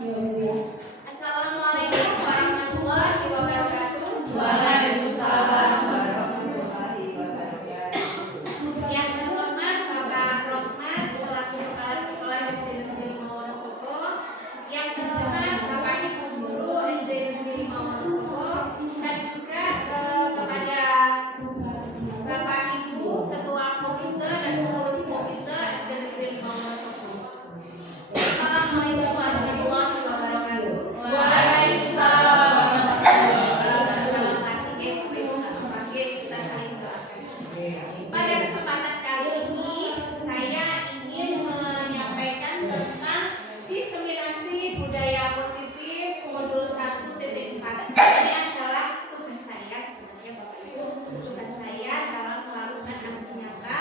Assalamualaikum warahmatullahi wabarakatuh. Waalaikumsalam warahmatullahi wabarakatuh. Yang terhormat Bapak Rohmat selaku Kepala Sekolah SD Negeri 5 Wonosobo, yang terhormat Bapak Ibu Guru SD Negeri 5 Wonosobo, dan juga kepada Bapak Ibu Ketua Komite dan pengurus Komite SD Negeri 5 Wonosobo. Assalamualaikum warahmatullahi wabarakatuh. Waalaikumsalam warahmatullahi wabarakatuh. Selamat pagi, Bapak Ibu. Selamat pagi, kita saling doakan. Pada kesempatan kali ini saya ingin menyampaikan tentang diseminasi budaya positif modul 1.4. Ini adalah tugas saya sebenarnya Bapak Ibu. Tugas saya dalam melakukan aksi nyata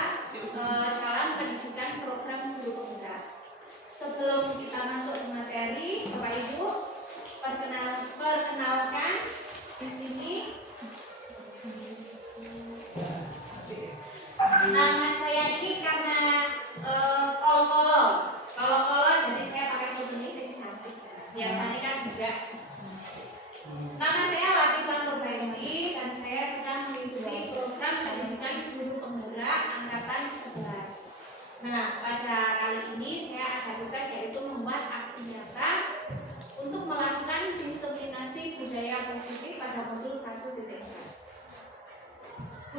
dalam pendidikan program guru penggerak. Sebelum kita masuk ke materi, Bapak Ibu, perkenalkan di sini. Nama saya ini karena kolo-kolo, jadi saya pakai fotonya sing cantik. Biasanya kan enggak. Nama saya Latifah Nurbaini dan saya sedang mengikuti program pendidikan guru penggerak angkatan 11. Nah, pada kali ini saya ada tugas yaitu membuat aksi nyata untuk melakukan diseminasi budaya positif pada modul 1.4.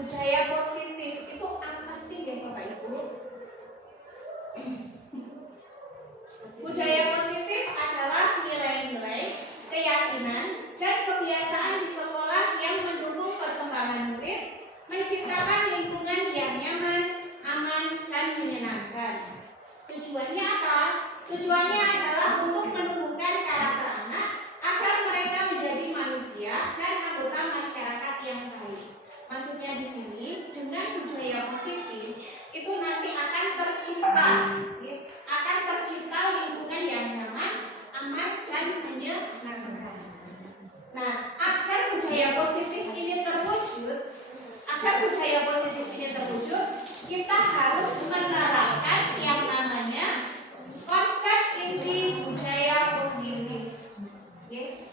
Budaya positif itu apa sih ya Bapak Ibu? Budaya positif adalah nilai-nilai, keyakinan, dan kebiasaan di sekolah yang mendukung perkembangan murid, menciptakan lingkungan yang nyaman, aman, dan menyenangkan. Tujuannya apa? Tujuannya adalah untuk menumbuhkan karakter anak agar mereka menjadi manusia dan anggota masyarakat yang baik. Maksudnya di sini dengan budaya positif itu nanti akan tercipta lingkungan yang nyaman, aman, dan menyenangkan. Nah, agar budaya positif ini terwujud, kita harus menerapkan yang namanya konsep inti budaya positif. Oke.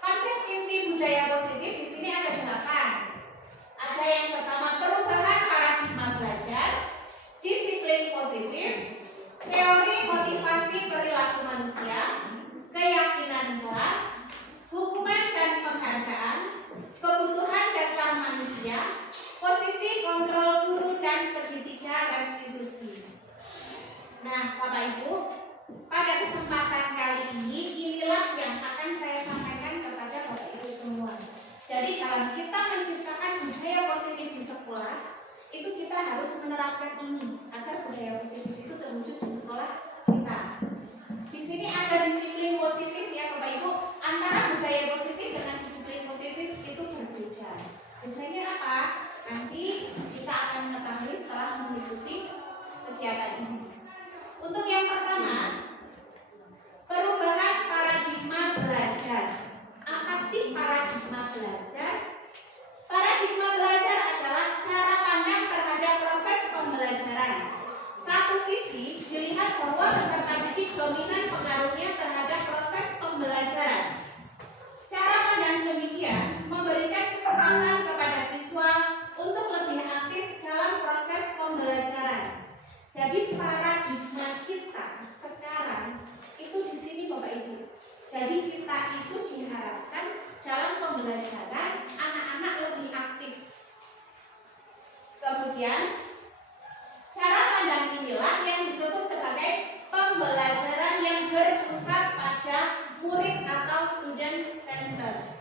Konsep inti budaya positif di sini ada 8. Ada yang pertama perubahan paradigma belajar, disiplin positif, teori motivasi perilaku manusia, keyakinan kelas, hukuman dan penghargaan, kebutuhan dasar manusia, posisi kontrol guru dan segitiga restitusi. Nah, Bapak Ibu, pada kesempatan kali ini inilah yang akan saya sampaikan kepada Bapak Ibu semua. Jadi dalam kita menciptakan budaya positif di sekolah, itu kita harus menerapkan ini agar budaya positif itu terwujud di sekolah kita. Di sini ada disiplin positif ya Bapak Ibu. Antara budaya positif dengan disiplin positif itu berbeda. Bedanya apa? Nanti kita akan mengetahui setelah mengikuti kegiatan ini. Untuk yang pertama, perubahan paradigma belajar. Apa sih paradigma belajar? Paradigma belajar adalah cara pandang terhadap proses pembelajaran. Satu sisi dilihat bahwa peserta didik dominan pengaruhnya terhadap proses pembelajaran. Cara pandang demikian memberikan kesempatan kepada siswa untuk lebih aktif dalam proses pembelajaran. Jadi paradigma kita sekarang itu di sini Bapak Ibu. Jadi kita itu diharapkan dalam pembelajaran anak-anak lebih aktif. Kemudian cara pandang inilah yang disebut sebagai pembelajaran yang berpusat pada murid atau student center.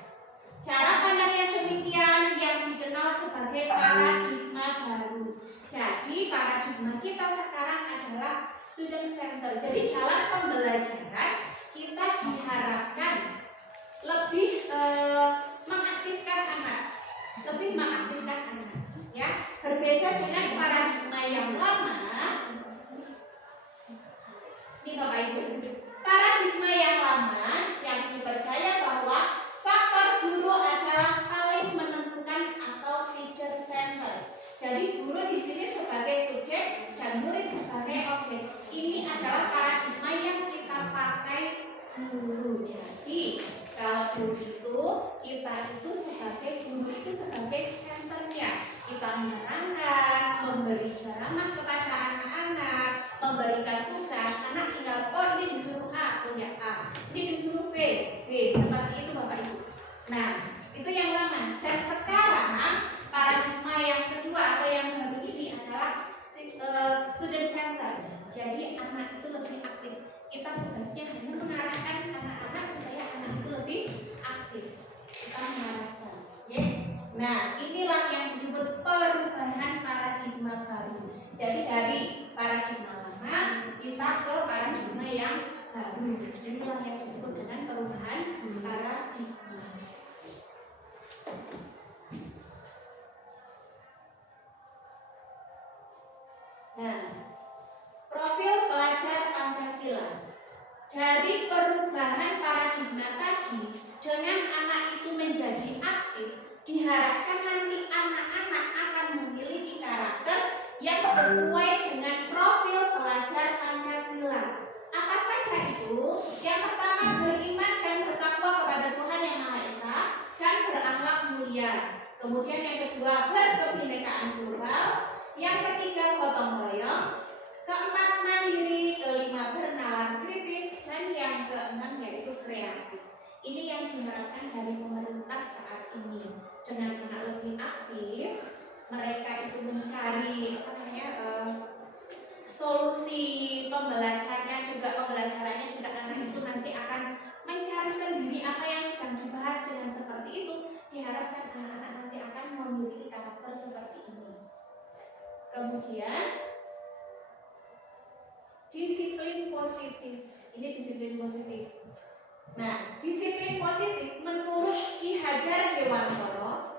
Cara pandang yang demikian yang dikenal sebagai paradigma baru. Jadi paradigma kita sekarang adalah student center. Jadi dalam pembelajaran kita diharapkan lebih mengaktifkan anak, ya. Berbeda dengan paradigma yang lama. Ini Bapak Ibu, paradigma yang lama yang dipercaya bahwa faktor guru adalah paling menentukan atau teacher center. Jadi guru di sini sebagai subjek dan murid sebagai objek. Ini adalah paradigma yang kita pakai tugasnya hanya mengarahkan anak-anak supaya anak itu lebih aktif. Kita mengarahkan, ya. Nah, inilah yang disebut perubahan paradigma baru. Jadi dari paradigma lama kita ke paradigma yang baru. Inilah yang disebut dengan perubahan paradigma. Nah, profil pelajar Pancasila. Dari perubahan paradigma tadi, dengan anak itu menjadi aktif, diharapkan nanti anak-anak akan memiliki karakter yang sesuai dengan profil pelajar Pancasila. Apa saja itu? Yang pertama, beriman dan bertakwa kepada Tuhan Yang Maha Esa dan berakhlak mulia. Kemudian yang kedua, berkebinekaan plural. Yang ketiga, gotong royong. Keempat, mandiri. Kelima, bernalar kritis. Dan yang keenam yaitu kreatif. Ini yang diharapkan dari pemerintah saat ini. Dengan anak lebih aktif, mereka itu mencari solusi pembelajarannya juga anak itu nanti akan mencari sendiri apa yang sedang dibahas. Dengan seperti itu diharapkan anak-anak nanti akan memiliki karakter seperti ini. Kemudian disiplin positif. Ini disiplin positif. Nah, disiplin positif menurut Ki Hajar Dewantara,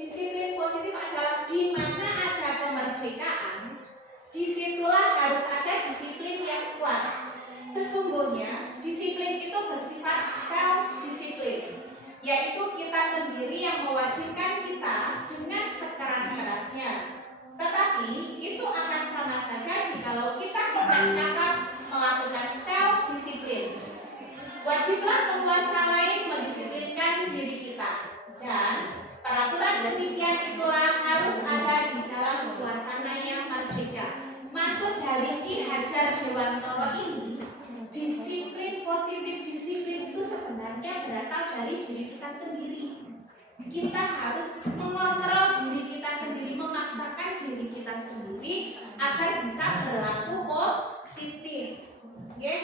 disiplin positif adalah di mana ada kemerdekaan, disitulah harus ada disiplin yang kuat. Sesungguhnya disiplin itu bersifat self-disiplin, yaitu kita sendiri yang mewajibkan kita dengan sekeras-kerasnya. Tetapi itu akan sama saja jikalau kita tidak cakap melakukan self-disiplin. Wajiblah penguasa lain mendisiplinkan diri kita, dan peraturan demikian itulah harus ada di dalam suasana yang merdeka. Maksud dari Ki Hajar Dewantara ini, disiplin positif, disiplin itu sebenarnya berasal dari diri kita sendiri. Kita harus mengontrol diri kita sendiri, memaksakan diri kita sendiri agar bisa berlaku positif. Okay?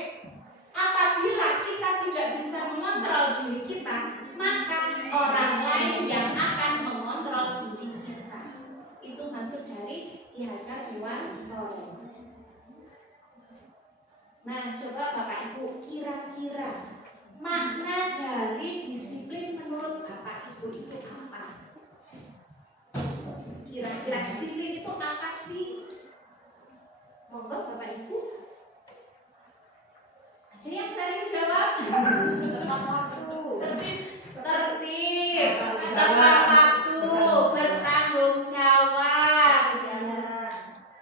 Apabila kita tidak bisa mengontrol diri kita, maka orang lain yang akan mengontrol diri kita. Itu maksud dari Ki Hajar Dewantara. Nah, coba Bapak Ibu kira-kira makna dari disiplin menurut Bapak Ibu itu apa? Kira-kira disiplin itu apa sih? Monggo Bapak Ibu. Ada yang berani menjawab? Tertib, tepat waktu, bertanggung jawab,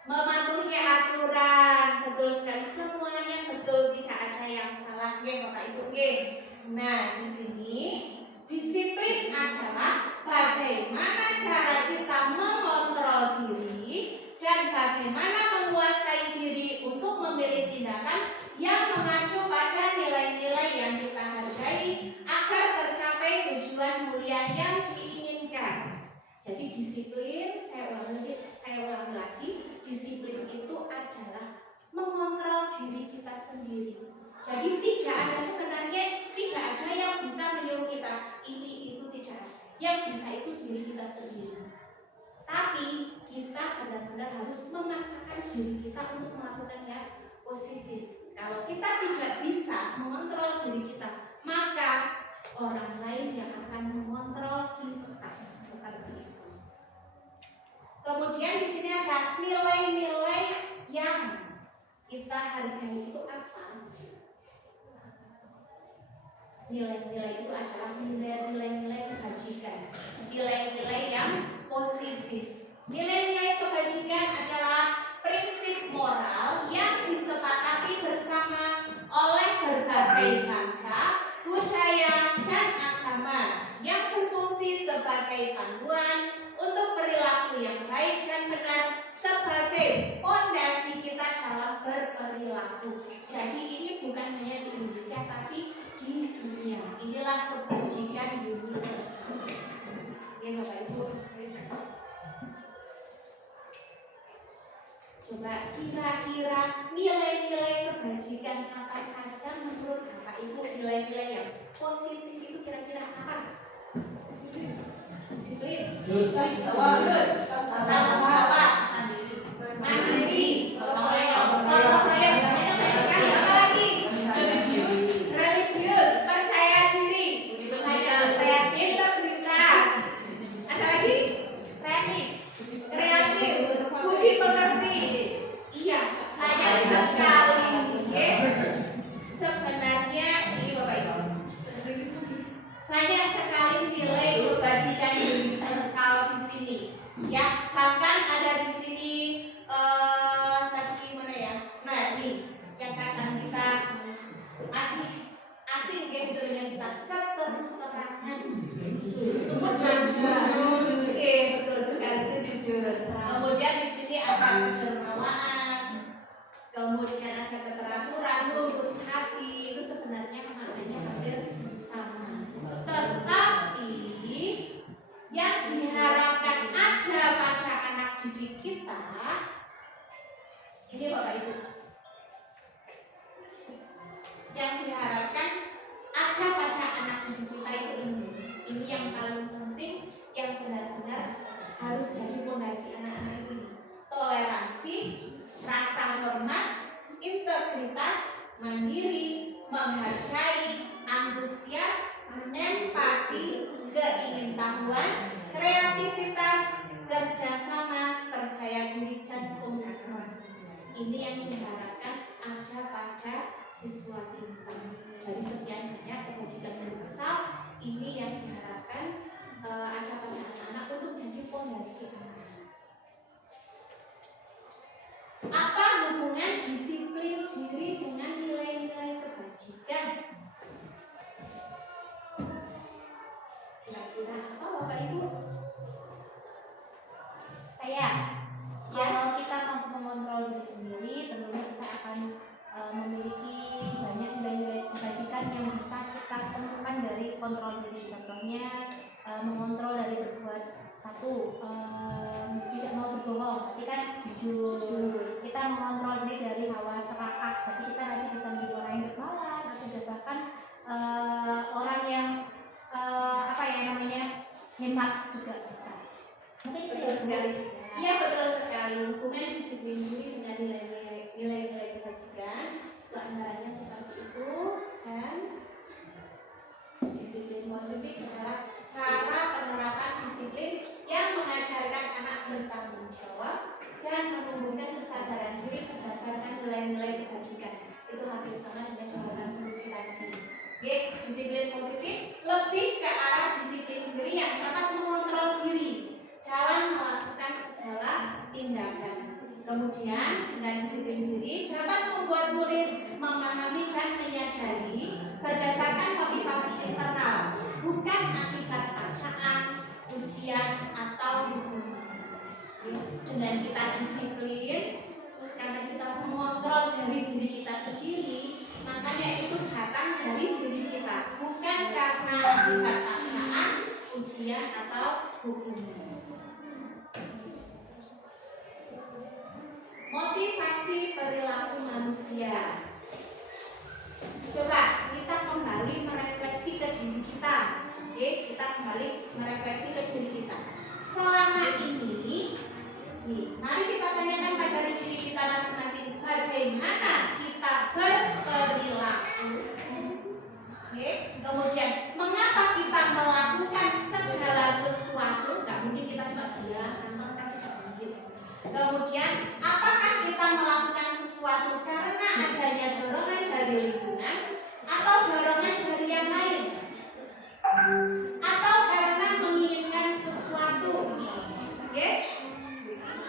mematuhi aturan. Betul sekali, semuanya betul, tidak ada yang salah ya Bapak Ibu. Nah, di sini disiplin adalah bagaimana cara kita mengontrol diri dan bagaimana menguasai diri untuk memilih tindakan yang mengacu pada nilai-nilai yang kita hargai agar tercapai tujuan mulia yang diinginkan. Jadi disiplin, saya ulangi lagi, disiplin itu adalah mengontrol diri kita sendiri. Jadi sebenarnya tidak ada yang bisa menyuruh kita ini itu, tidak ada. Yang bisa itu diri kita sendiri. Tapi kita benar-benar harus memaksakan diri kita untuk melakukan yang positif. Kalau kita tidak bisa mengontrol diri kita, maka orang lain yang akan mengontrol kita, seperti itu. Kemudian di sini ada nilai-nilai yang kita hargai itu apa? Nilai-nilai itu adalah nilai-nilai kebajikan, nilai-nilai yang positif. Nilai-nilai kebajikan adalah prinsip moral yang disepakati bersama oleh berbagai bangsa, budaya, dan agama yang berfungsi sebagai panduan untuk perilaku yang baik dan benar sebagai fondasi kita dalam berperilaku. Jadi ini bukan hanya di Indonesia tapi di dunia. Inilah kebajikan universal. Ya Bapak Ibu. Coba kira-kira nilai-nilai kebajikan apa saja menurut Bapak Ibu nilai-nilai yang positif itu kira-kira apa? Disiplin. Jujur. Tanggung jawab. Mandiri. Gotong royong. Apa lagi? Religius. Percaya diri. Integritas. Ada lagi? Teknik. Kreatif. Budi pekerti. Iya, hanya sekali. Sebenarnya ini Bapak Ibu, hanya sekali nilai kebajikan kalau di sini, ya. Bahkan ada di sini tadi mana ya? Nah ini yang kadang kita masih asing gitu dengan kita keterus-terangan. Itu ada. Oke, betul sekali itu jujur. Kemudian di sini ada kedermawaan. Kemudian ada keteraturan, lurus hati, itu sebenarnya maknanya hampir sama. Tetapi yang diharapkan ada pada anak didik kita, ini Bapak Ibu, yang diharapkan ada pada anak didik kita itu ini yang paling penting, yang benar-benar harus jadi fondasi anak-anak ini. Toleransi, rasa hormat, integritas, mandiri, menghargai, antusias, empati, keingintahuan, kreativitas, kerjasama, percaya diri, dan komitmen. Ini yang diharapkan ada pada siswa kita. Dari sekian banyak kebajikan universal, ini yang diharapkan ada pada anak-anak untuk jadi fondasi anak. Apa hubungan disiplin diri dengan nilai-nilai kebajikan? Kira-kira apa Bapak Ibu? Kalau kita mampu mengontrol diri sendiri, tentunya kita akan memiliki banyak nilai-nilai kebajikan yang bisa kita temukan dari kontrol diri. Contohnya mengontrol dari berbuat satu, tidak mau berbohong, berarti kan jujur. Kita mengontrol diri dari hawa serakah, berarti kita nanti bisa menjadi orang yang dermawan atau bahkan orang yang hemat juga bisa. Mungkin itu ya sekali. Iya betul sekali. Hubungan disiplin diri dengan nilai-nilai kebajikan itu antaranya seperti itu. Dan disiplin positif adalah cara penerapan disiplin yang mengajarkan anak bertanggung jawab dan menumbuhkan kesadaran diri berdasarkan nilai-nilai kebajikan. Itu hampir sama dengan jawaban kursi tadi. Oke, disiplin positif lebih ke arah disiplin diri yang dapat mengontrol diri dalam melakukan segala tindakan. Kemudian dengan disiplin diri dapat membuat murid memahami dan menyadari berdasarkan motivasi internal, bukan akibat paksaan, ujian atau hukuman. Dengan kita disiplin, karena kita mengontrol dari diri kita sendiri, makanya itu datang dari diri kita, bukan karena akibat paksaan, ujian atau hukuman. Motivasi perilaku manusia. Coba kita kembali merefleksi ke diri kita. Oke, kita kembali merefleksi ke diri kita. Selama ini, mari kita tanyakan pada diri kita masing-masing, bagaimana kita berperilaku. Oke, kemudian mengapa kita melakukan segala sesuatu? Gak mungkin kita cuma diam, atau kita tidak mungkin. Kemudian apakah kita melakukan sesuatu karena adanya dorongan dari lingkungan atau dorongan dari yang lain, atau karena menginginkan sesuatu? Oke?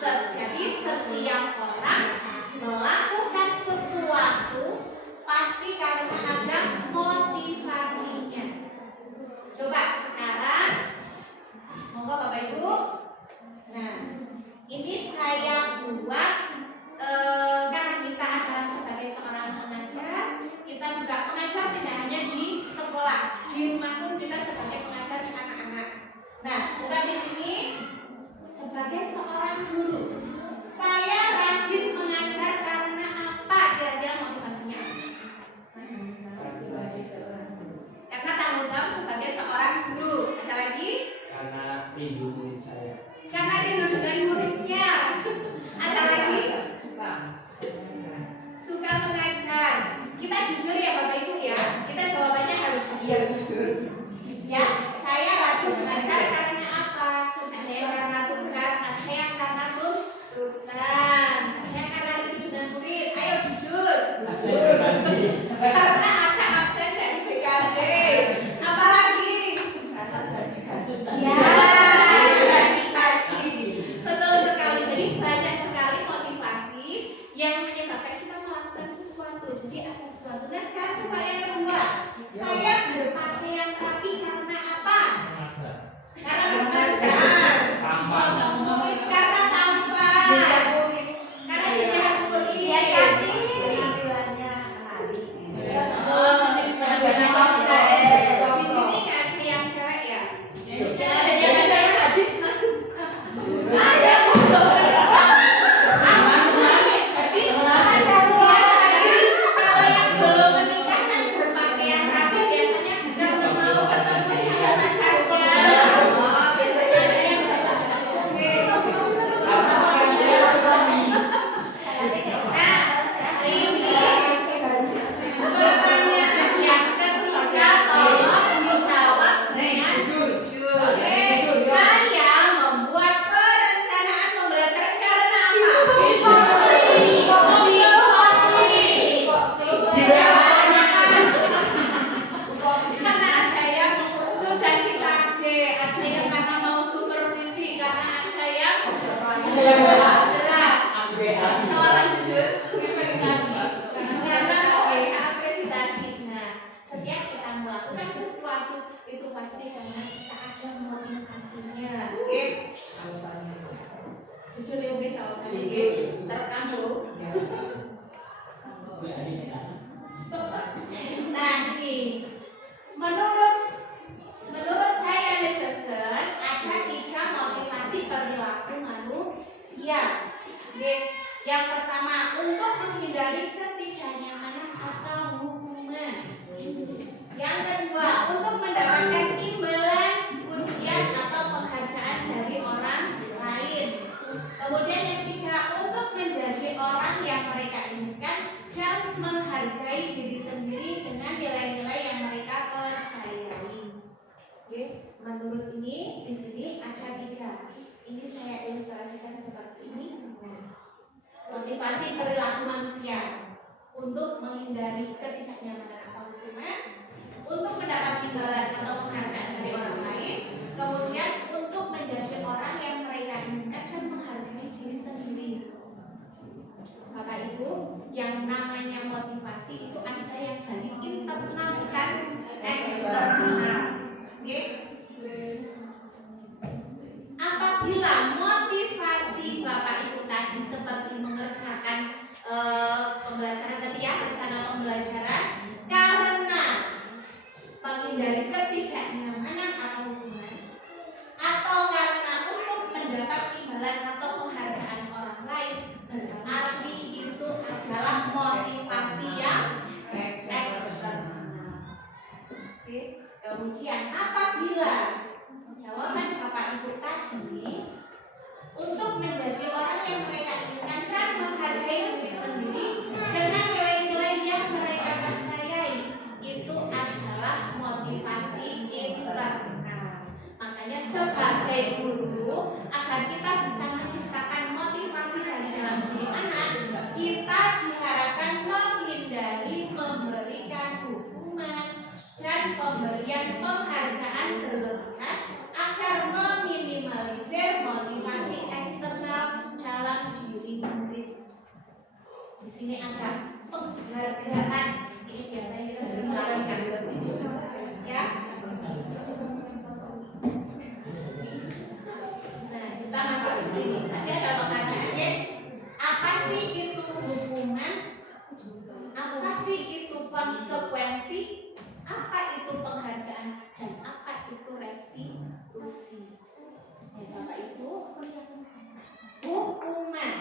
Jadi setiap orang melakukan sesuatu pasti karena ada motivasinya. Coba sekarang, monggo Bapak Ibu. Nah, ini saya buat karena kita adalah sebagai seorang pengajar, kita juga mengajar tidak hanya di rindu murid saya. Karena rindu dengan muridnya. Ada lagi? Suka mengajar. Kita jujur ya Bapak Ibu ya. Kita jawabannya harus jujur. Ya, saya rajin mengajar karena apa? Ada yang karena tugas, ada yang karena tuntutan, ada yang karena rindu dengan murid. Ayo jujur. Karena ada absen dari BKD. Apalagi? Ya, dari kaji. Betul sekali. Jadi banyak sekali motivasi yang menyebabkan kita melakukan sesuatu. Jadi ada sesuatu. Nah sekarang coba yang kedua. Saya berpakaian rapi karena apa? Karena mengajar. Karena tampan. Karena tidak kulit. Di sini nggak ada yang cewek ya? Ada yang cewek hadis masuk. Ada. Kalau yang belum menikah kan berpakaian rapi biasanya nggak mau ketemu sama pacarnya. Oh, biasanya ada yang oke. Nah, ini pertanyaan yang ketiga, tolong dijawab dengan jujur. Saya membuat perencanaan pembelajaran karena apa? Karena ada yang sudah kita update, ada yang karena mau supervisi, karena ada yang berat. Jawaban jujur, karena akreditasi. Nah, setiap kita melakukan sesuatu itu pasti karena kita ada motivasinya. Oke? Jujur ya, oke jawabannya. Oke? Terekam loh. Nah ini menurut Diana Johnson ada 3 motivasi perilaku manusia. Oke, yang pertama untuk menghindari ketidaknyamanan atau hukuman. Yang kedua untuk mendapatkan imbalan, pujian atau penghargaan dari orang lain. Kemudian yang ketiga untuk menjadi orang yang mereka inginkan dan menghargai diri sendiri dengan nilai-nilai yang mereka percayai. Oke, menurut ini di sini ada 3. Ini saya ilustrasikan seperti ini. Motivasi perilaku manusia untuk menghindari ketidaknyamanan atau hukuman, untuk mendapat imbalan atau penghargaan dari orang lain, kemudian untuk menjadi orang yang mereka inginkan dan menghargai diri sendiri. Bapak Ibu, yang namanya motivasi itu ada yang dari internal dan eksternal. Oke? Apabila motivasi Bapak Ibu tadi seperti mengerjakan pembelajaran tadi ya, rencana pembelajaran karena menghindari ketidaknyamanan atau hukuman, atau karena untuk mendapat imbalan atau penghargaan orang lain, berarti itu adalah motivasi yang eksternal. Oke. Kemudian apabila jawaban Bapak Ibu tadi untuk menjadi orang yang mereka inginkan dan menghargai diri sendiri dengan nilai-nilai yang mereka percayai, itu adalah motivasi internal. Makanya sebagai guru, agar kita bisa menciptakan motivasi dari dalam diri anak, kita diharapkan menghindari memberikan hukuman dan pemberian penghargaan berlebihan agar meminimalisir motivasi eksternal dalam diri murid. Di sini ada penghargaan. Ini biasanya kita sering melakukan, ya. Nah, kita masuk ke sini. Tadi ada penghargaannya. Apa sih itu hukuman? Apa sih itu konsekuensi? Apa itu penghargaan? Dan apa itu restitusi? Ya Bapak Ibu, hukuman.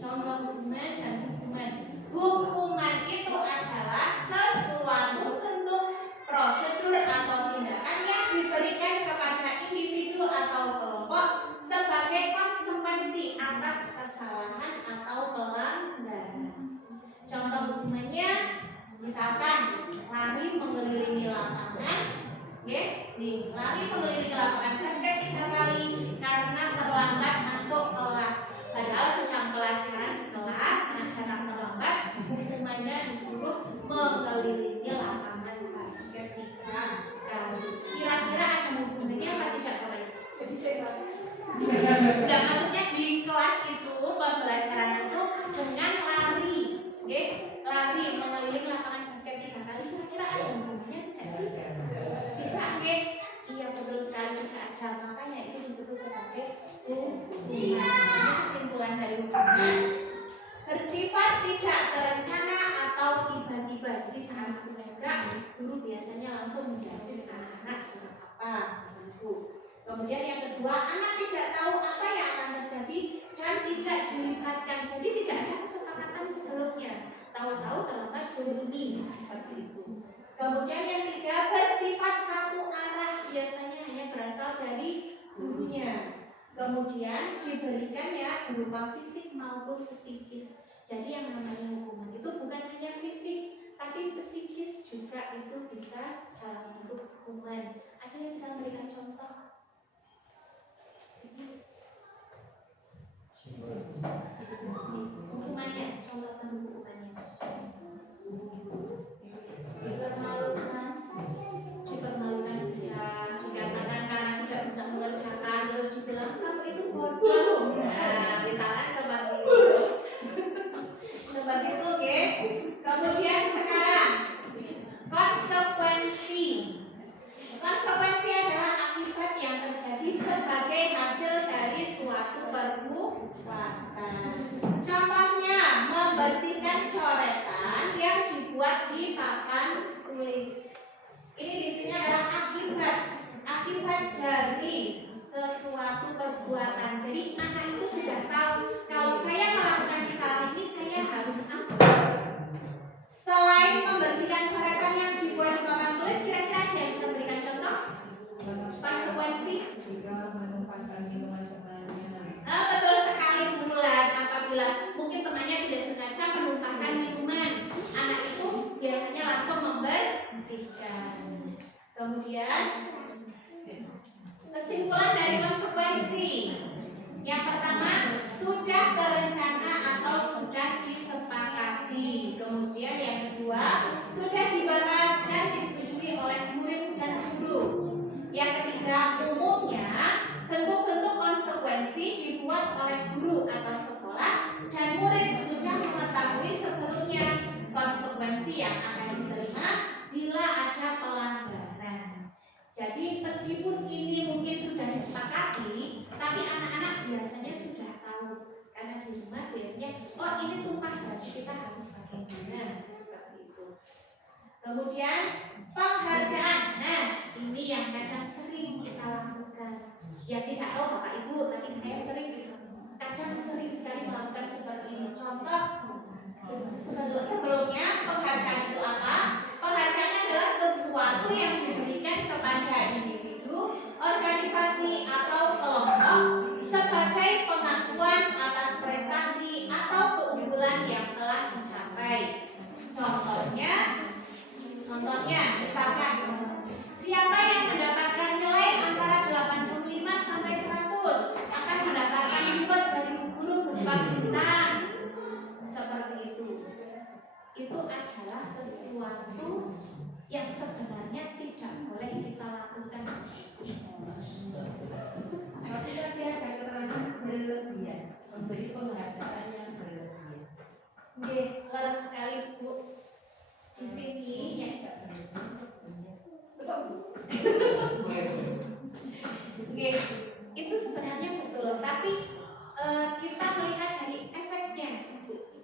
Contoh hukuman dan hukuman. Hukuman itu adalah sesuatu bentuk prosedur atau tindakan yang diberikan kepada individu atau kelompok sebagai konsekuensi atas kesalahan atau pelanggaran. Contoh hukumannya misalkan lari mengelilingi lapangan, lari mengelilingi lapangan basket 3 kali karena terlambat masuk kelas. Padahal sedang pelajaran di kelas, karena terlambat, hukumannya disuruh mengelilingi lapangan basket 3 kali. Kira-kira ada hukumannya apa tidak, Bapak? Jadi saya enggak, maksudnya di kelas itu pembelajaran itu dengan lari, lari mengelilingi lapangan basket 3 kali. Kira-kira ada hukumannya tidak sih? Tidak, iya betul sekali tidak ada. Makanya itu disebut sebagai hukuman. Kesimpulan dari hukuman bersifat tidak terencana atau tiba-tiba. Jadi saat guru biasanya langsung menjustis anak-anak sudah apa. Kemudian yang kedua, anak tidak tahu apa yang akan terjadi dan tidak dilibatkan. Jadi tidak ada kesepakatan sebelumnya. Tahu-tahu terlambat suruh ini, seperti itu. Kemudian yang ketiga, bersifat satu arah, biasanya hanya berasal dari gurunya. Kemudian diberikan ya berupa fisik maupun psikis. Jadi yang namanya hukuman itu bukan hanya fisik, tapi psikis juga itu bisa dalam bentuk hukuman. Ada yang bisa memberikan contoh? Hukumannya, contoh bentuk hukumannya. Dipermalukan bisa dikatakan karena tidak bisa mengerjakan, terus dibilang kamu itu bodoh. Nah, misalkan seperti itu. Seperti itu, oke. Kemudian sekarang konsekuensi. Konsekuensi adalah akibat yang terjadi sebagai hasil dari suatu perbuatan. Contohnya membersihkan coretan yang dibuat di papan tulis. Ini di sini adalah akibat dari sesuatu perbuatan. Jadi anak itu sudah tahu kalau saya melakukan kesalahan ini saya harus apa. Selain membersihkan coretan yang dibuat di papan tulis, kira-kira ada yang bisa memberikan contoh? Konsekuensi? Jika menumpahkan minuman temannya. Betul sekali Bulan. Apabila mungkin temannya tidak sengaja menumpahkan minuman, anak itu biasanya langsung membersihkan. Kemudian kesimpulan dari konsekuensi. Yang pertama, sudah terencana atau sudah disepakati. Kemudian yang kedua, sudah dibahas dan disetujui oleh murid dan guru. Yang ketiga, umumnya bentuk-bentuk konsekuensi dibuat oleh guru atau sekolah dan murid sudah mengetahui sebelumnya konsekuensi yang akan diterima bila ada pelanggaran. Jadi meskipun ini mungkin sudah disepakati, tapi anak-anak biasanya sudah tahu karena di rumah biasanya, oh ini tumpah berarti kita harus bagaimana, seperti itu. Kemudian penghargaan. Nah, ini yang kadang sering kita lakukan. Ya tidak tahu Bapak Ibu, tapi saya kadang sering sekali melakukan seperti ini. Contoh sebelumnya penghargaan itu apa? Penghargaan adalah sesuatu yang diberikan kepada individu, organisasi atau kelompok sebagai pengakuan atas prestasi atau keunggulan yang telah dicapai. Contohnya misalkan siapa yang mendapatkan nilai antara 85 sampai 100 akan mendapatkan reward dari guru berupa bintang. Seperti itu. Itu adalah sesuatu yang sebenarnya tidak boleh kita lakukan. Apabila dia ada keterangan berlebihan, memberi penghargaan yang berlebihan. Nggih, leres sekali Bu. Di sini ya. Nggih, itu sebenarnya betul, tapi kita melihat dari efeknya.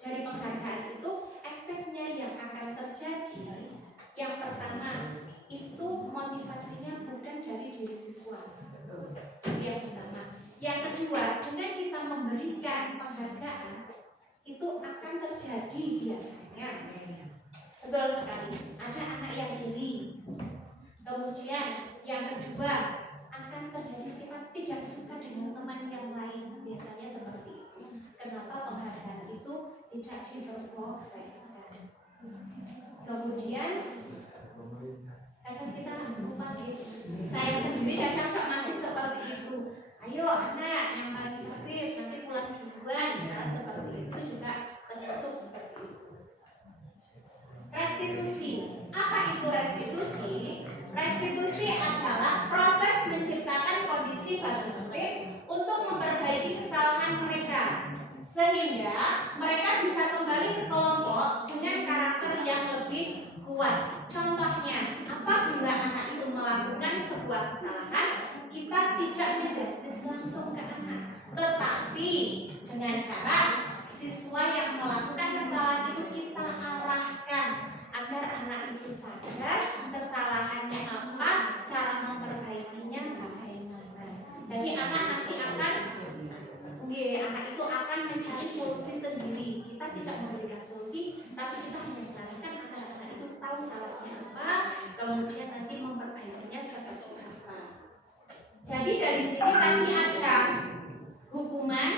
Dari penghargaan itu efeknya yang akan terjadi. Yang pertama, itu motivasinya bukan dari diri siswa. Yang pertama. Yang kedua, dengan kita memberikan penghargaan itu akan terjadi biasanya. Betul sekali. Ada anak yang iri, Kemudian yang kedua, akan terjadi sifat tidak suka dengan teman yang lain. Biasanya seperti itu. Kenapa penghargaan itu tidak diperbolehkan? Kemudian kadang kita lupa gitu. Saya sendiri kadang masih seperti itu. Ayo anak yang paling tertib nanti pulang duluan, misalnya seperti itu juga termasuk seperti itu. Restitusi. Apa itu restitusi? Restitusi adalah proses menciptakan kondisi bagi murid untuk memperbaiki kesalahan mereka sehingga mereka bisa kembali ke kelompok dengan karakter yang lebih kuat. Contohnya, apabila anak itu melakukan sebuah kesalahan, kita tidak menjustis langsung ke anak, tetapi dengan cara siswa yang melakukan kesalahan itu kita arahkan agar anak itu sadar kesalahannya apa, cara memperbaikinya bagaimana. Jadi anak nanti anak itu akan mencari solusi sendiri. Kita tidak memberikan solusi, tapi kita menyarankan agar anak itu tahu salahnya apa, kemudian nanti memperbaikinya seperti apa. Jadi dari sini tadi ada hukuman,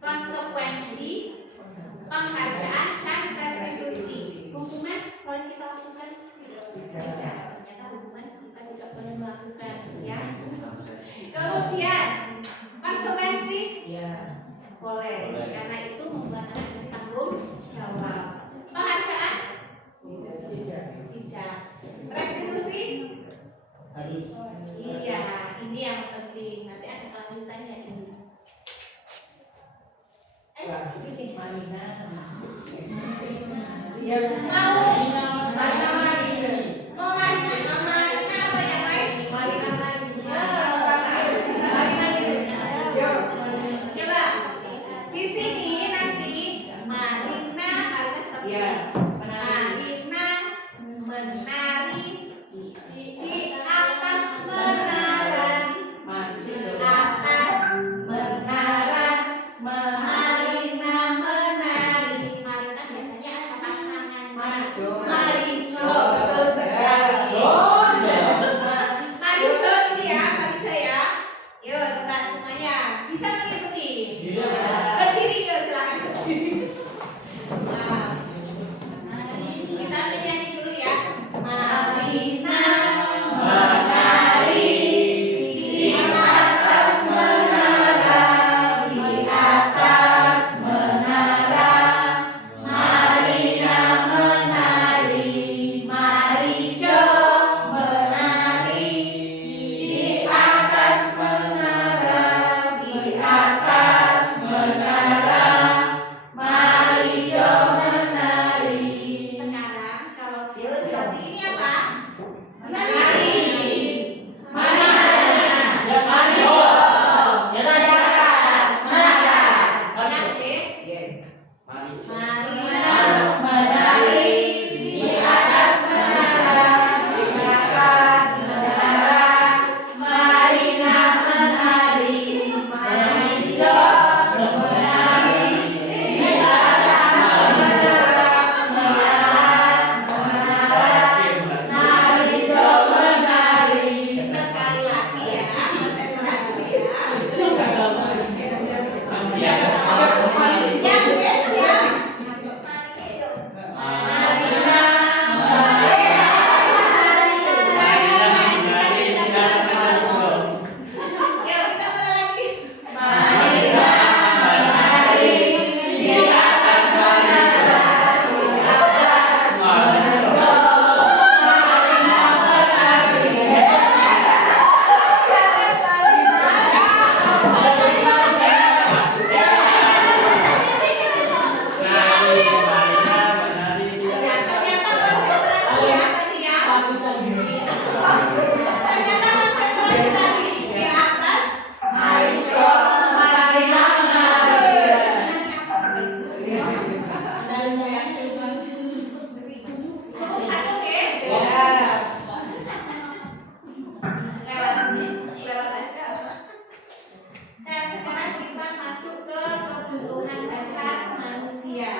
konsekuensi, penghargaan, dan restitusi. Hukuman boleh kita lakukan? Tidak. Ternyata hukuman kita tidak boleh melakukan, ya. Kemudian konsekuensi, Ya. boleh, karena itu membuat anak jadi tanggung jawab. Penghargaan? Tidak. Restitusi? Harus. Iya, ini yang penting. Nanti ada kelanjutannya ini. Ini. Ya. Mau Marina apa yang lain? Coba di sini nanti Marina seperti Marina menari di atas menara, atas menara. Marina menari. Marina biasanya ada pasangan. Marijo, betul sekali. Marijo ini ya, Marijo ya. Yuk coba semuanya bisa mengikuti. Berdiri yuk, silakan berdiri. Wow. Kita menyanyi dulu ya. Marina menari di atas menara, di atas menara. Marina menari, Marijo menari di atas menara, di atas menara. Marijo menari. Sekarang kalau seperti ini apa? Menari. Mana? Marijo. Di atas menara. Ingat deh. Marina menari di atas menara, di atas menara. Marina menari, Marijo menari di atas menara, di atas menara. Marijo menari. Sekali lagi ya, konsentrasi ya. Siap guys, siap. Marina Yuk kita mulai lagi. Marina menari di atas menara, di atas menara. Marina menari. Ternyata konsentrasi ya tadi ya. Ternyata konsentrasi tadi di atas. Marijo, Marina menari. Cukup satu deh. Lewat aja. Nah sekarang kita masuk ke kebutuhan dasar manusia.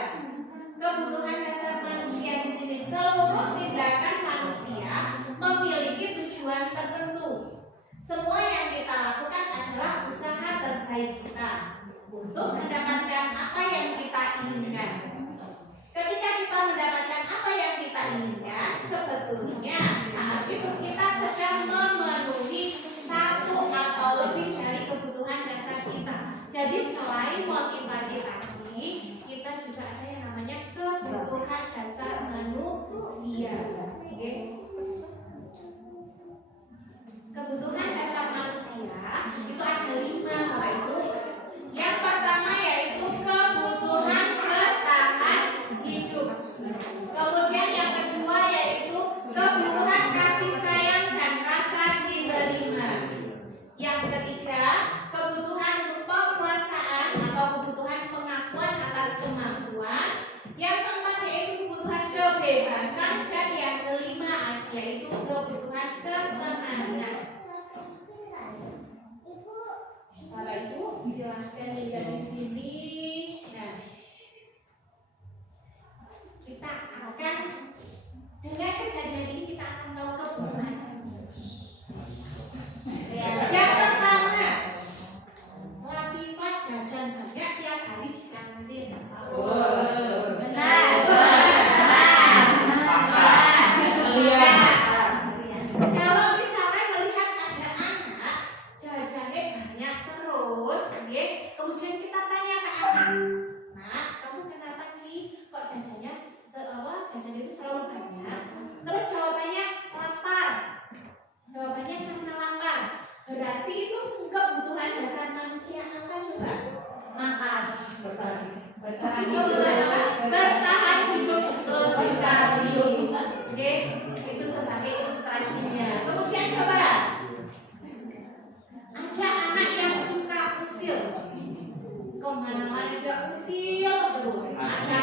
Kebutuhan dasar manusia di sini, seluruh tindakan manusia memiliki semua yang kita lakukan adalah usaha terbaik kita untuk mendapatkan apa yang kita inginkan. Ketika kita mendapatkan apa yang kita inginkan, sebetulnya saat itu kita sedang memenuhi satu atau lebih dari kebutuhan dasar kita. Jadi selain motivasi tadi, kita juga ada yang namanya kebutuhan dasar manusia. Oke? Kebutuhan dasar manusia itu ada 5, Bapak Ibu. Yang pertama yaitu kebutuhan bertahan hidup. Kemudian yang kedua yaitu kebutuhan kasih sayang dan rasa diterima. Yang ketiga, kebutuhan penguasaan atau kebutuhan pengakuan atas kemampuan. Yang keempat yaitu kebutuhan kebebasan, dan yang kelima yaitu kebutuhan kesenangan. Bapak Ibu silahkan lihat di sini. Nah, kita akan dengan kejadian ini kita akan tahu kebutuhan. Yang pertama, Latifah jajan banyak tiap hari di kantin. Benar. Kalau misalkan melihat ada anak jajannya banyak terus, kemudian kita tanya ke anak, "Nak, kamu kenapa sih kok jajannya jajan itu selalu banyak?" Terus jawabannya lapar. Jawabannya karena lapar. Berarti itu kebutuhan dasar manusia apa coba? Makan. Kebutuhan apa? Bertahan hidup, betul sekali. Oke, itu sebagai ilustrasinya. Kemudian coba, ada anak yang suka usil, kemana-mana dia usil terus. Ada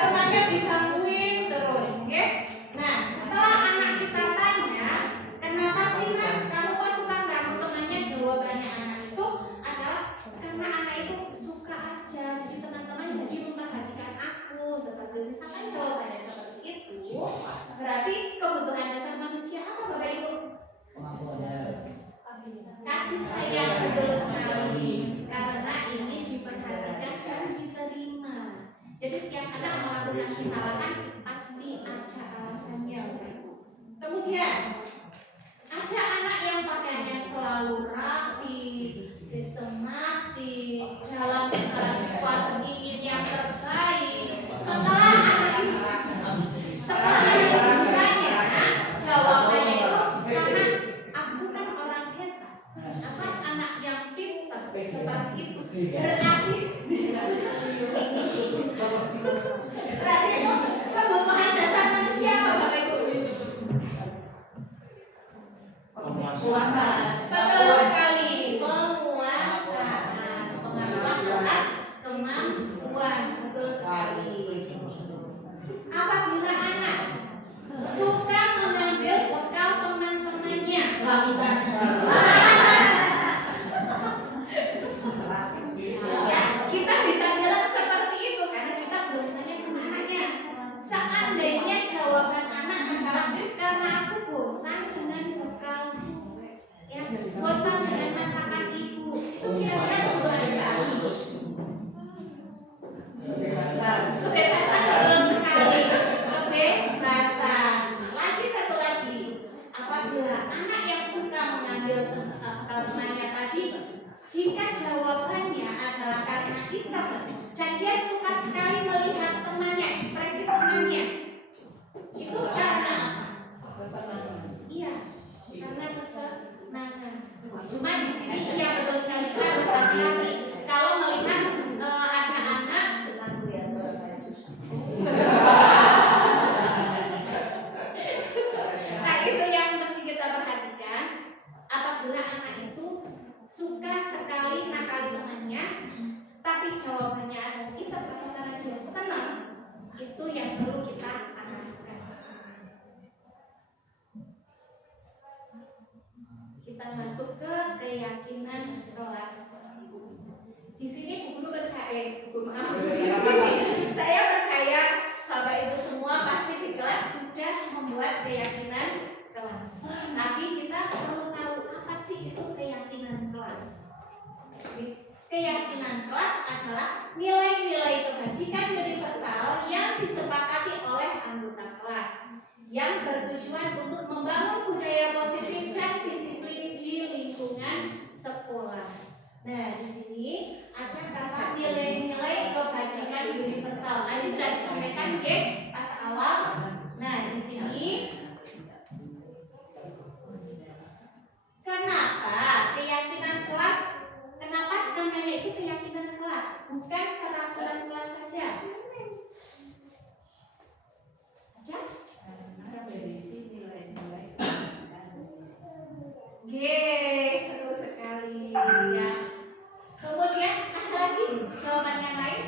temannya digangguin terus. Oke? Nah, setelah anak kita tanya, kenapa sih Mas kamu kok suka ganggu temannya? Jawabannya anak itu adalah karena anak itu suka aja. Jadi teman-teman jadi memperhatikan aku seperti itu. Misalkan jawabannya seperti itu, berarti kebutuhan dasar manusia apa Bapak Ibu? Kasih sayang, betul sekali. Karena ingin diperhatikan dan diterima. Jadi setiap anak melakukan kesalahan pasti ada alasannya. Kemudian ada anak yang pakaiannya selalu rapi, sistematik, dalam segala sesuatu ingin yang terbaik. Setelah anak itu ditanya, jawabannya itu karena aku kan orang hebat, apa anak yang pintar seperti itu. Berarti itu kebutuhan dasar manusia apa Bapak Ibu? Penguasaan. Betul sekali, penguasaan, pengakuan atas kemampuan. Betul sekali. Apabila anak suka mengambil bekal teman-temannya, lakukan. Ya, kita bisa bilang seperti itu karena kita belum tanya sama anaknya. Seandainya jawaban anak adalah karena aku bosan dengan bekalmu, ya, bosan dengan masakan ibu, itu kira-kira kebutuhan apa? Kebebasan, betul sekali. Kebebasan. Lagi satu lagi, apabila anak yang suka mengambil bekal temannya tadi, jika jawabannya adalah karena iseng dan dia suka sekali melihat temannya, ekspresi temannya, itu karena apa? Iya, karena kesenangan. Cuma di sini iya betul sekali, kita harus hati-hati kalau melihat ada anak. Nah, itu yang mesti kita perhatikan. Apabila anak itu suka sekali nakali temannya, tapi jawabannya adalah iseng karena dia senang, itu yang perlu kita arahkan. Kita masuk ke keyakinan kelas. Di sini Bu Guru percaya, di sini saya percaya Bapak Ibu semua pasti di kelas sudah membuat keyakinan kelas adalah nilai-nilai kebajikan universal yang disepakati oleh anggota kelas yang bertujuan untuk membangun budaya positif dan disiplin di lingkungan sekolah. Nah, di sini ada kata nilai-nilai kebajikan universal. Tadi sudah disampaikan pas awal. Nah, di sini kenapa keyakinan kelas? Kenapa namanya itu keyakinan kelas, bukan peraturan kelas saja? Aja? Betul sekali ya. Kemudian ada lagi jawaban yang lain?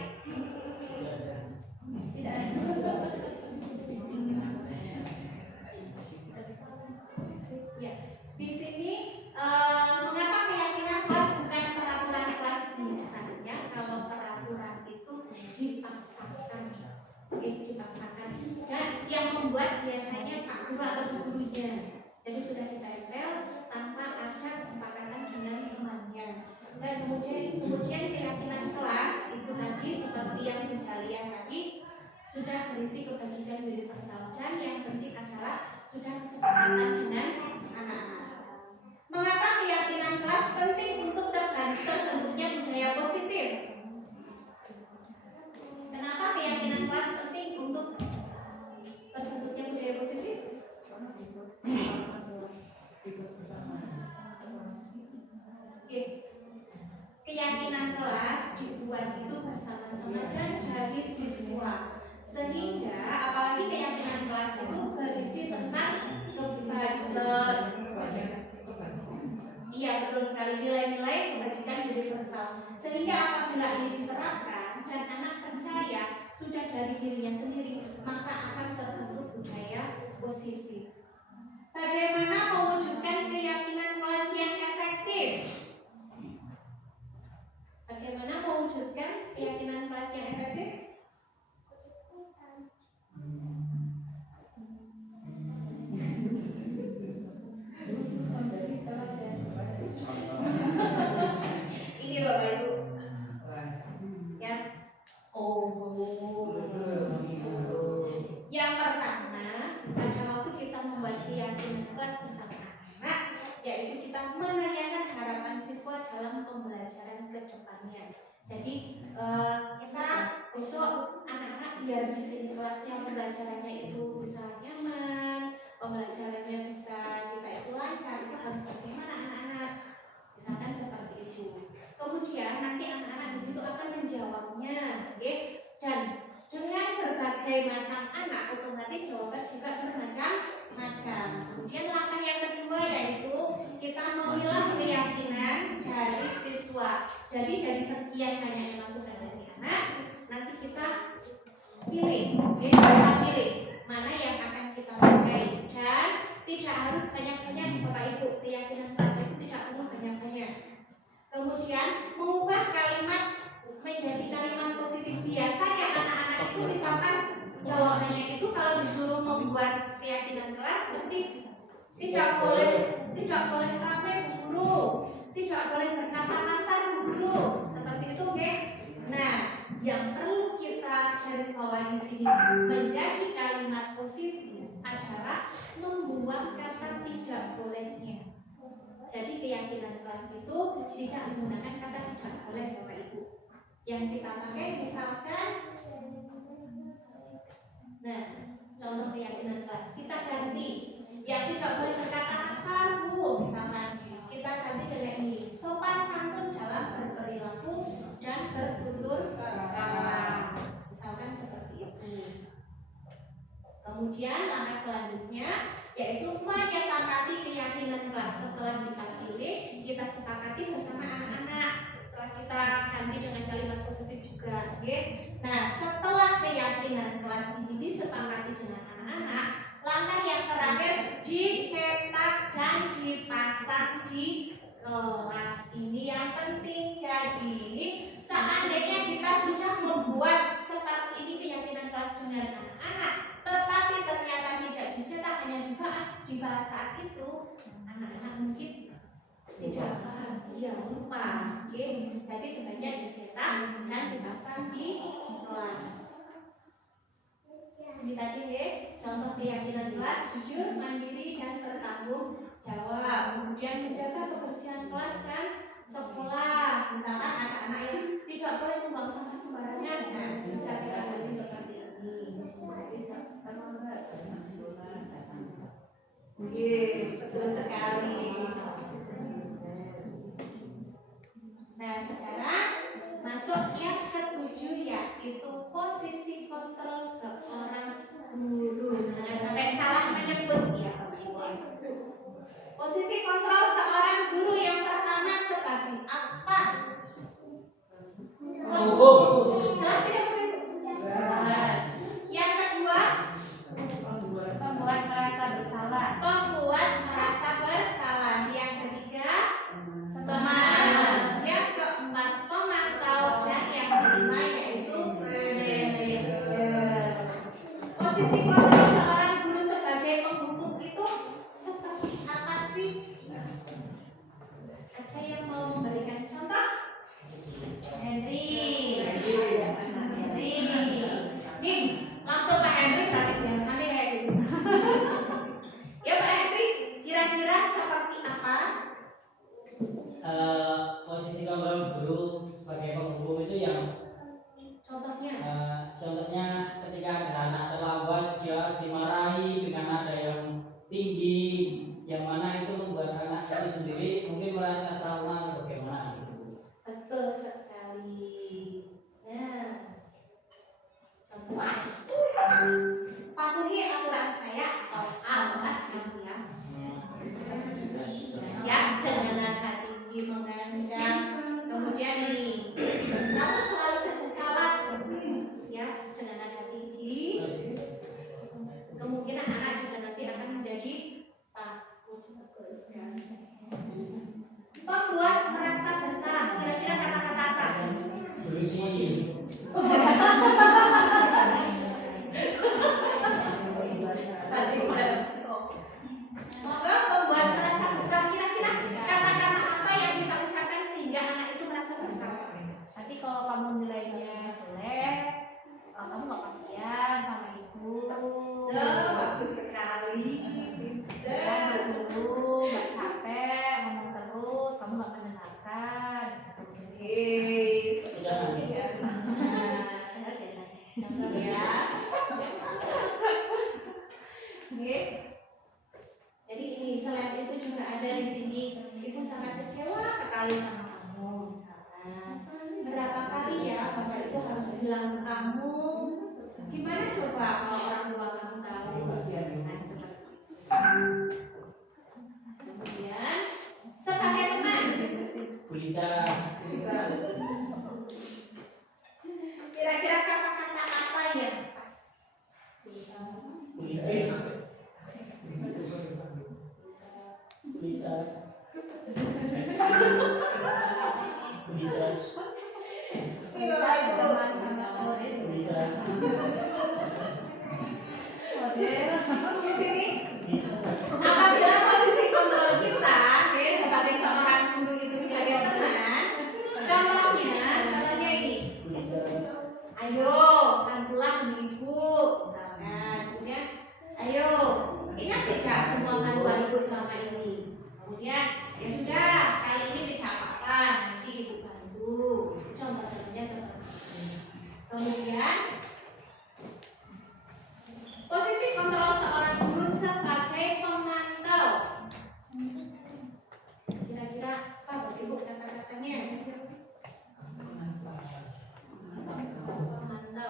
Tidak ada. Ya, di sini mengapa keyakinan kelas bukan peraturan kelas? Biasanya kalau peraturan itu dipaksakan, dipaksakan, dan yang membuat biasanya Kak Guru atau gurunya. Jadi sudah ditempel tanpa ada kesepakatan dengan temannya. Dan kemudian keyakinan kelas itu tadi seperti yang Jalia tadi sudah berisi kebajikan universal, dan yang penting adalah sudah kesepakatan dengan anak-anak. Mengapa keyakinan kelas penting untuk terbentuknya budaya positif? Kenapa keyakinan kelas penting untuk terbentuknya budaya positif? Oke. Keyakinan kelas dibuat itu bersama-sama dan dari siswa, sehingga apalagi keyakinan kelas itu berisi tentang iya betul sekali, nilai-nilai kebajikan universal, sehingga apabila ini diterapkan dan anak percaya sudah dari dirinya sendiri, maka akan terbentuk budaya positif. Bagaimana mewujudkan keyakinan kelas yang efektif? Bagaimana mewujudkan keyakinan kelas yang efektif? Ini Bapak Ibu. Ya. Yang pertama, pada waktu kita membuat keyakinan kelas bersama anak, yaitu kita menanyakan harapan siswa dalam pembelajaran ke depannya. Jadi kita besok anak-anak biar di sini kelasnya pembelajarannya itu bisa nyaman, pembelajarannya bisa kita itu lancar, itu harus bagaimana anak-anak? Misalkan seperti itu. Kemudian nanti anak-anak di situ akan menjawabnya, dan dengan berbagai macam anak otomatis jawaban juga bermacam-macam. Kemudian langkah yang kedua yaitu kita memilah keyakinan dari siswa. Jadi dari sekian banyaknya masukan dari anak, nanti kita pilih, kita pilih mana yang akan kita pakai, dan tidak harus banyak-banyak Bapak Ibu. Keyakinan kelas itu tidak perlu banyak-banyak. Kemudian mengubah kalimat menjadi kalimat positif. Biasanya anak-anak itu misalkan jawabannya itu kalau disuruh membuat keyakinan kelas mesti tidak boleh ramai guru, tidak boleh berkata kasar guru, seperti itu, oke? Nah, yang perlu kita garis bawah di sini menjadi kalimat positif adalah membuang kata tidak bolehnya. Jadi keyakinan kelas itu tidak menggunakan kata tidak boleh Bapak Ibu. Yang kita pakai misalkan, nah contoh keyakinan kelas kita ganti, yang tidak boleh berkata kasar Bu, misalkan kita ganti dengan ini, sopan santun dalam berperilaku dan bertutur kata, misalkan seperti itu. Kemudian langkah selanjutnya yaitu menyepakati keyakinan kelas. Setelah kita pilih, kita sepakati bersama anak-anak. Setelah kita ganti dengan kalimat positif juga, oke? Nah, setelah keyakinan kelas ini disepakati dengan anak-anak, langkah yang terakhir dicetak dan dipasang di kelas. Ini yang penting. Jadi, seandainya kita sudah membuat seperti ini keyakinan kelas dengan anak-anak, tetapi ternyata tidak dicetak, hanya dibahas saat itu, anak-anak mungkin tidak paham, ya lupa lupa. Oke, jadi sebaiknya dicetak dan dipasang di kelas. Ini tadi ya, contoh keyakinan kelas: jujur, mandiri, dan bertanggung jawab. Kemudian menjaga kebersihan kelas dan sekolah. Misalkan ada anak yang tidak boleh membuang sampah sembarangan, nah bisa kita ganti seperti ini. Oke, betul sekali. Nah, sekarang masuk yang ketujuh, yaitu posisi kontrol seorang guru. Jangan sampai salah menyebut ya. Posisi kontrol seorang guru yang pertama sebagai apa? Hukum. Jelas tidak Jelas. Yang kedua, Membuat merasa bersalah. membuat merasa bersalah. Yang ketiga, teman. Yang keempat, pemantau. Dan yang kelima yaitu manajer. Posisi kontrol seorang guru sebagai penghukum itu seperti apa sih? Ada yang mau memberikan contoh? Henry. Nih, langsung Pak Henry berarti biasanya kayak gitu. Ya Pak Henry, kira-kira seperti apa? Posisi kontrol guru sebagai penghukum itu yang Contohnya? contohnya ketika ada anak terlambat dia dimarahi dengan nada yang tinggi, yang mana itu membuat anak itu sendiri mungkin merasa trauma atau bagaimana gitu. Betul sekali. Nah, contohnya patuhi aturan saya atau awas kamu ya. Ya, dengan nada tinggi mengancam. Kemudian nih, kamu selalu saja salah. Ya, dengan nada tinggi. Kemungkinan anak juga nanti akan menjadi takut. Betul sekali. Membuat merasa bersalah. Kira-kira kata-kata apa? Berusi. Maka membuat merasa bersalah. Kira-kira kata-kata apa yang kita ucapkan sehingga anak itu merasa bersalah? Nanti kalau kamu nilainya jelek, kamu gak kasihan sama ibu. Bagus sekali. Jangan dulu, gak capek, ngomong terus, kamu gak mendengarkan. Tidak nangis. Contoh ya. Oke. Jadi ini selain itu juga ada di sini. Ibu sangat kecewa sekali sama kamu. Misalkan berapa kali ya bapak itu harus bilang ke kamu. Gimana coba kalau orang tua kamu tahu? Nah, seperti itu. Kemudian sebagai teman. Bisa. Kira-kira kata-kata apa yang pas? Bisa. Di sini, apabila posisi kontrol kita sebagai seorang guru itu sebagai teman, contohnya ini, ayo bantulah ibu, misalkan, kemudian, ayo ingat tidak semua bantuan ibu selama ini, kemudian ya sudah kali ini tidak apa-apa, nanti ibu bantu, contohnya seperti ini. Kemudian posisi kontrol seorang guru sebagai pemantau. Kira-kira apa Bapak Ibu kata-katanya? Pemantau.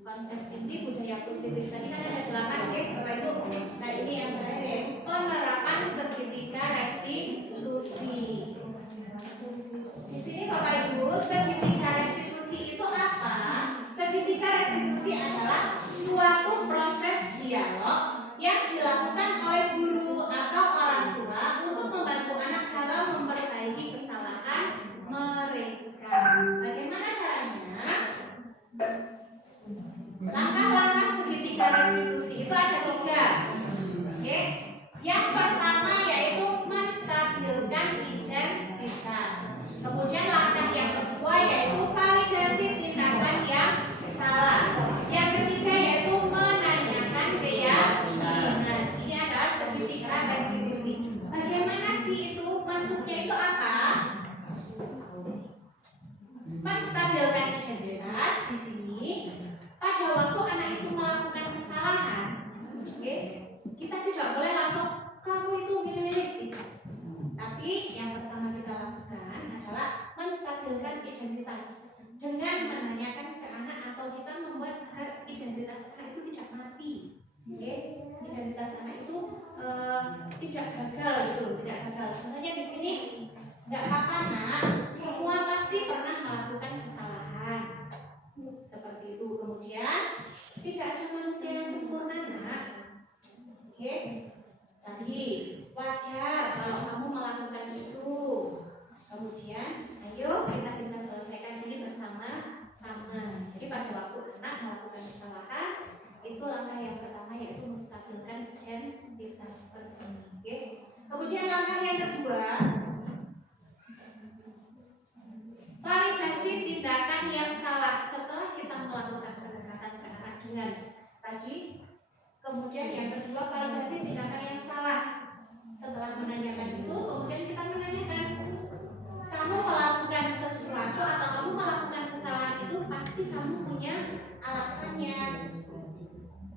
Konsep inti budaya positif tadi kan ada 8 ya Bapak Ibu. Nah ini yang terakhir ya, penerapan segitiga restitusi. Di sini Bapak Ibu, segitiga restitusi itu apa? Segitiga restitusi adalah suatu proses dialog yang dilakukan oleh guru atau orang tua untuk membantu anak dalam memperbaiki kesalahan mereka. Bagaimana caranya? Langkah-langkah segitiga restitusi itu ada 3. Oke. Yang pertama yaitu menstabilkan identitas. Kemudian langkah yang kedua yaitu validasi tindakan yang salah. Yang ketiga yaitu menanyakan keyakinan. Ini adalah segitiga restitusi. Bagaimana sih itu? Maksudnya itu apa? Menstabilkan identitas di sini pada waktu anak itu melakukan kesalahan, oke, kita tidak boleh langsung kamu itu gini. Tapi yang pertama kita lakukan adalah menstabilkan identitas dengan menanyakan ke anak atau kita membuat agar identitas anak itu tidak mati, oke, identitas anak itu tidak gagal gitu, tidak gagal. Makanya di sini nggak apa-apa nak, semua pasti pernah melakukan kesalahan. Seperti itu. Kemudian tidak ada manusia yang sempurna nak. Oke. Tadi wajar kalau kamu melakukan itu. Kemudian ayo kita bisa selesaikan ini bersama-sama. Jadi pada waktu anak melakukan kesalahan, itu langkah yang pertama yaitu menstabilkan identitas seperti ini. Oke. Kemudian langkah yang kedua, validasi tindakan yang salah setelah kita melakukan pendekatan ke anak dengan tadi. Kemudian yang kedua, validasi tindakan yang salah. Setelah menanyakan itu, kemudian kita menanyakan, kamu melakukan sesuatu atau kamu melakukan kesalahan itu pasti kamu punya alasannya.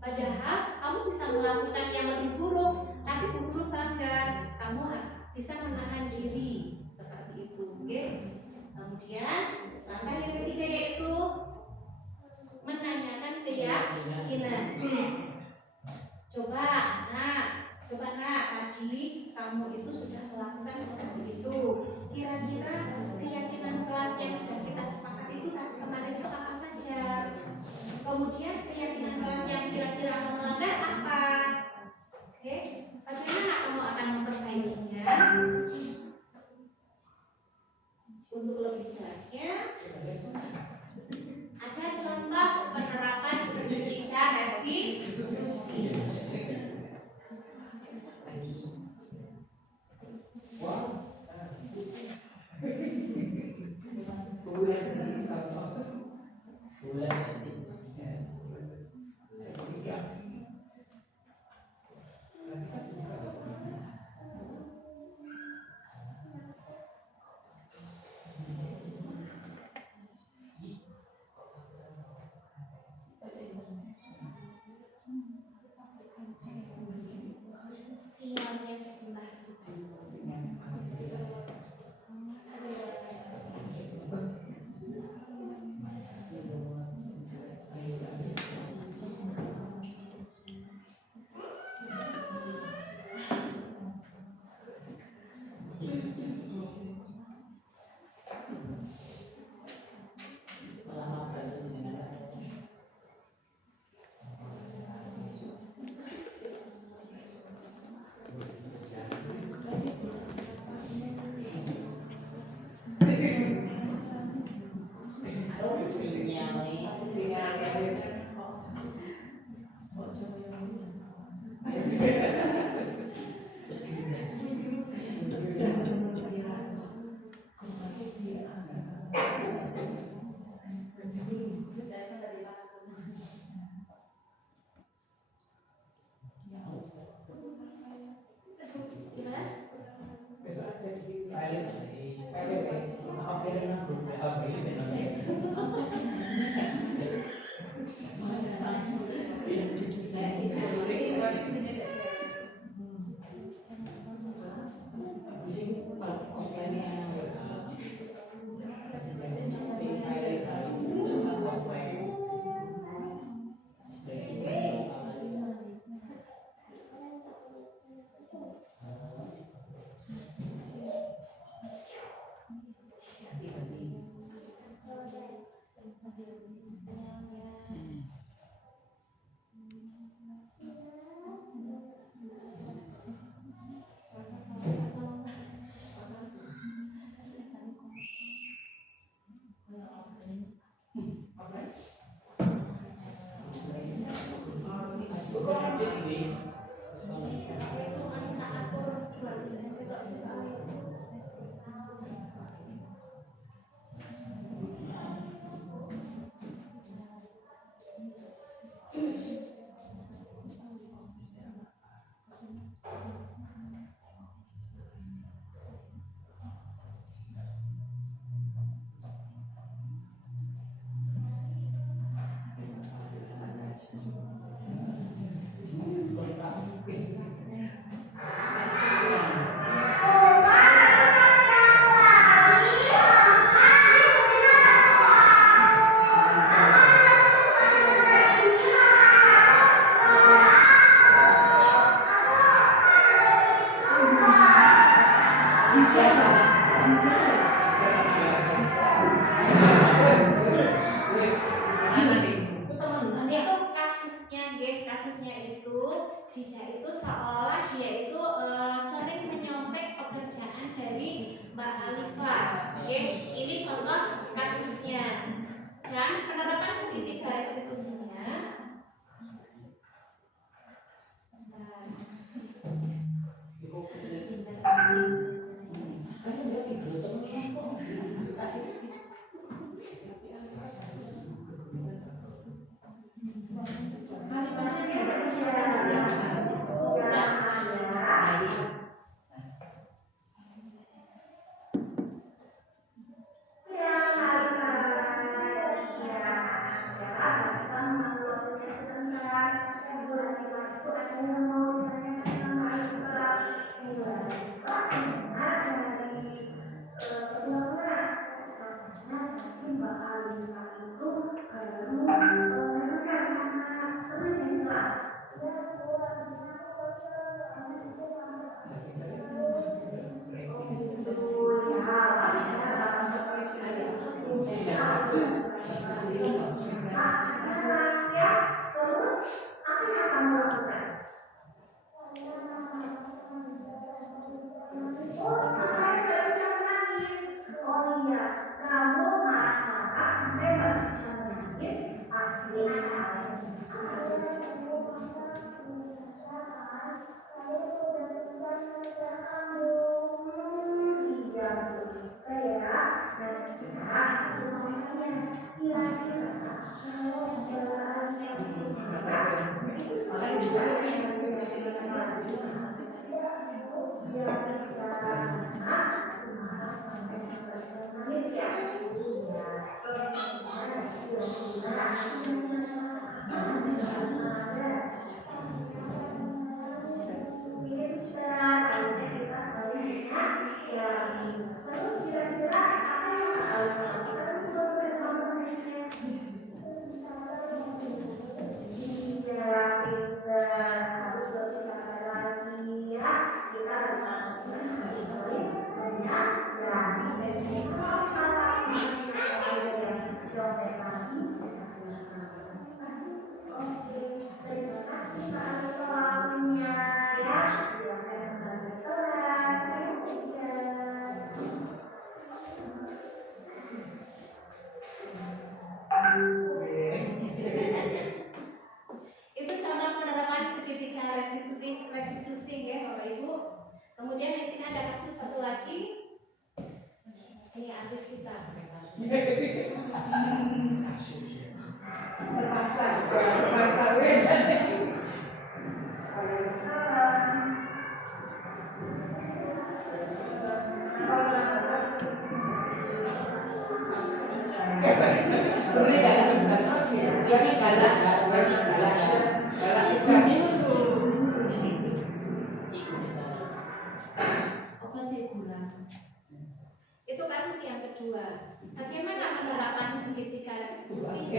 Padahal kamu bisa melakukan yang lebih buruk, tapi Bu Guru bangga kamu bisa menahan diri seperti itu. Oke. Kemudian langkah yang ketiga yaitu menanyakan keyakinan. Coba nak, tadi kamu itu sudah melakukan seperti itu. Kira-kira keyakinan kelas yang sudah kita sepakati itu kemarin itu apa saja? Kemudian keyakinan kelas yang kira-kira kamu melanggar apa? Oke, bagaimana kamu akan memperbaikinya? Untuk lebih jelasnya, ada contoh penerapan segitiga restitusi. Siangnya sebelah. Itu kasusnya, kasusnya itu Dija itu seolah dia itu sering menyontek pekerjaan dari Mbak Alifah. Ini contoh kasusnya. Dan penerapan segitiga restitusinya. Itu contoh penerapan segitiga restitusi ya Bapak Ibu. Kemudian di sini ada kasus satu lagi. Ini artis kita. Itu kasus yang kedua. Bagaimana penerapan segitiga restitusi?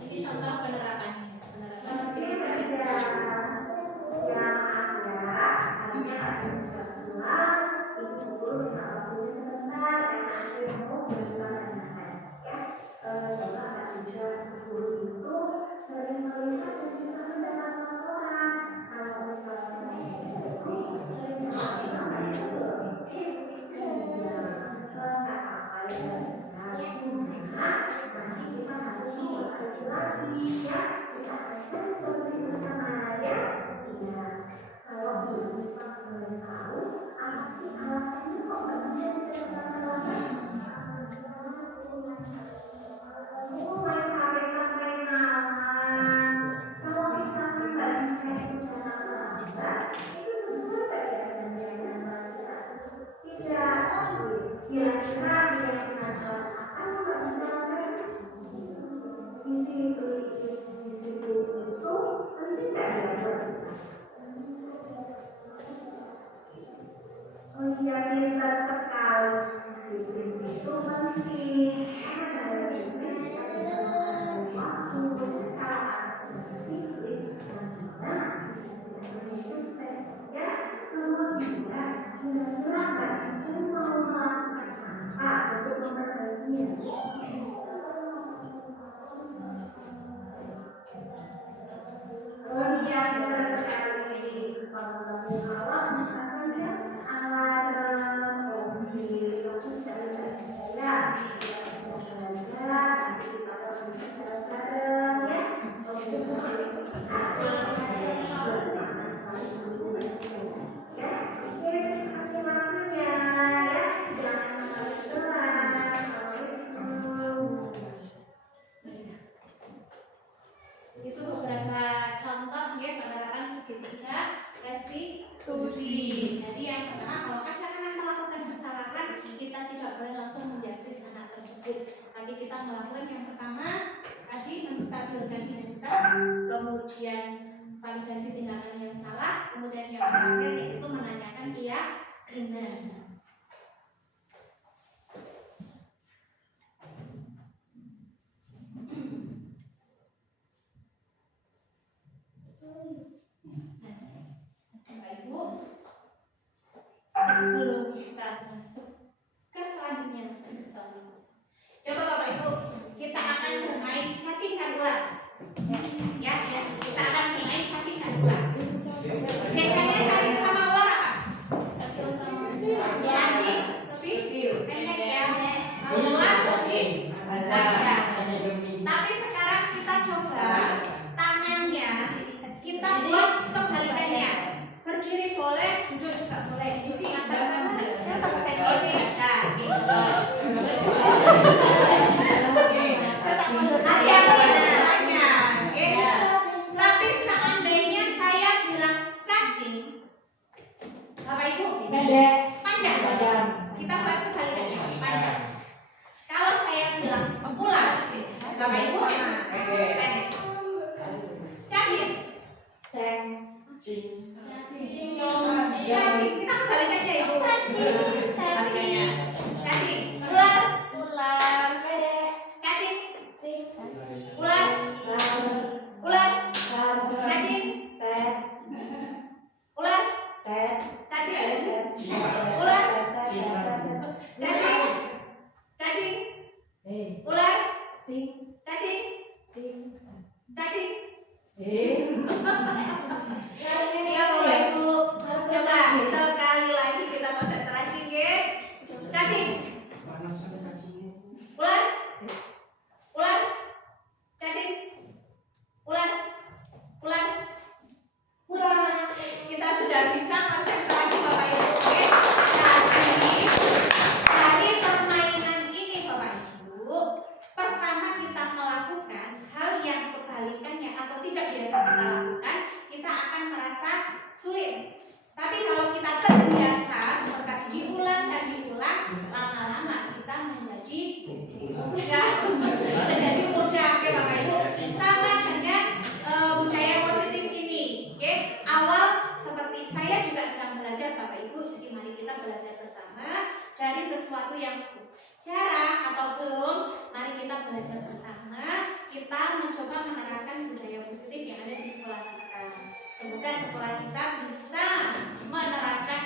Ini contoh penerapannya. Penerapan segitiga restitusi. Kira-kira keyakinan kelas apa yang Mbak bisa disiplin itu penting nggak ya buat kita? Oh iya, pintar sekali. Disiplin itu penting. Karena cara disiplin kita bisa menghargai waktu. Kalau anak sudah disiplin, nantinya bisa jadi lebih sukses. Ya, kemudian kira-kira Mbak Cici mau melakukan apa untuk memperbaikinya? Oh iya, pintar sekali. Kamu awal buka saja alarm mobil, terus sekali ya. Kita belajar, nanti kita terus bareng ya. Oke, terus bagaimana sekali dulu ya. Oke, terima kasih waktunya ya. Jangan mengalami kelas. Assalamualaikum. Itu beberapa contoh ya penerapan segitiga restitusi. Jadi yang pertama, kalau anak-anak melakukan kesalahan, kita tidak boleh langsung menjustis anak tersebut, tapi kita melakukan yang pertama tadi menstabilkan identitas, kemudian validasi tindakan yang salah, kemudian yang terakhir yaitu menanyakan keyakinan. Bapak Ibu, sebelum kita masuk ke selanjutnya, coba Bapak Ibu, kita akan bermain cacing dan ular. Ya, kita akan bermain cacing dan ular. Bedanya cacing sama ular apa? Cacing lebih pendek ya. Ular lebih panjang. Tapi sekarang kita coba tangannya kita buat kebalikannya. Berdiri boleh, duduk juga boleh. Di sini acaranya oke, hati-hati namanya. Oke. Tapi seandainya saya bilang cacing, Bapak Ibu, panjang. Kita buat kebalikannya, panjang. Kalau saya bilang ular, Bapak Ibu, pendek. Cacing. Cacing. Kita kebalikannya Ibu. Kebalikannya. Cacing. Ular. Cacing. Ular. Cacing. Ular. Cacing. Ular. Cacing. Cacing. Ular. Cacing. Cacing. Ya Bapak Ibu, coba sekali lagi kita konsentrasi ya. Cacing. Ular. Cacing. Ular. Kita sudah bisa konsentrasi Bapak Ibu. Oke. Jadi dari permainan ini Bapak Ibu, pertama kita melakukan hal yang kebalikannya atau tidak biasa kita lakukan, kita akan merasa sulit. Tapi kalau kita terbiasa seperti diulang dan diulang, lama-lama kita menjadi mudah. Oke Bapak Ibu, sama dengan budaya positif ini. Oke, awal seperti saya juga sedang belajar Bapak Ibu. Jadi mari kita belajar bersama dari sesuatu yang jarang atau belum. Mari kita belajar bersama. Kita mencoba menerapkan budaya positif yang ada di sekolah kita. Semoga sekolah kita bisa menerapkan